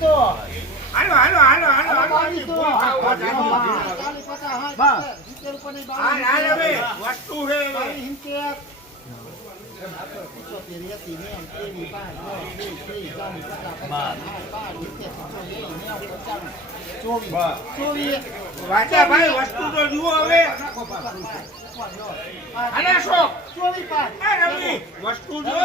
બાવીસો હાલો હાલો હાલો હાલો વસ્તુ છે ચોવીસ વાચાભાઈ વસ્તુ તો જુઓ હવે. આ રવિ વસ્તુ જો.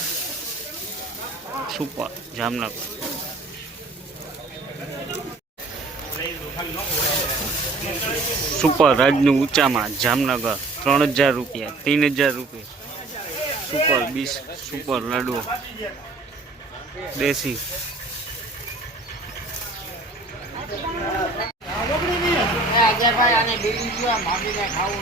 સુપર, જામનગર. સુપર રાજનું ઊંચામાં જામનગર, ત્રણ હજાર રૂપિયા, ત્રણ હજાર રૂપિયા. સુપર બીસ, સુપર લાડુ, દેશી. ખાવું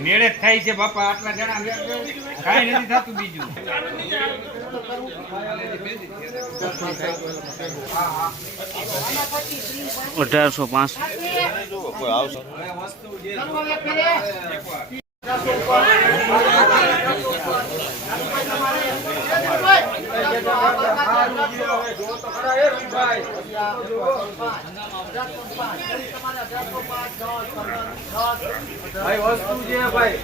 મેળે જ થાય છે બાપા આટલા જણા કાંઈ નથી થતું બીજું. અઢારસો પાંચ. ભાઈ વસ્તુ છે ભાઈ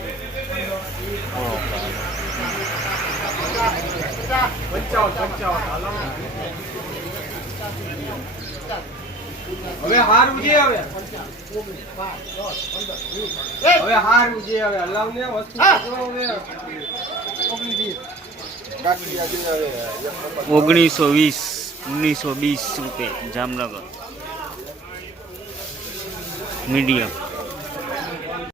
પંચાવન પંચાવન હવે હારું જે હવે. હવે હારું જે હવે. હલાવ ને વસ્તુ હવે. ઓગણીસો વીસ ઓગણીસો વીસ રૂપિયા જામનગર. મીડિયમ.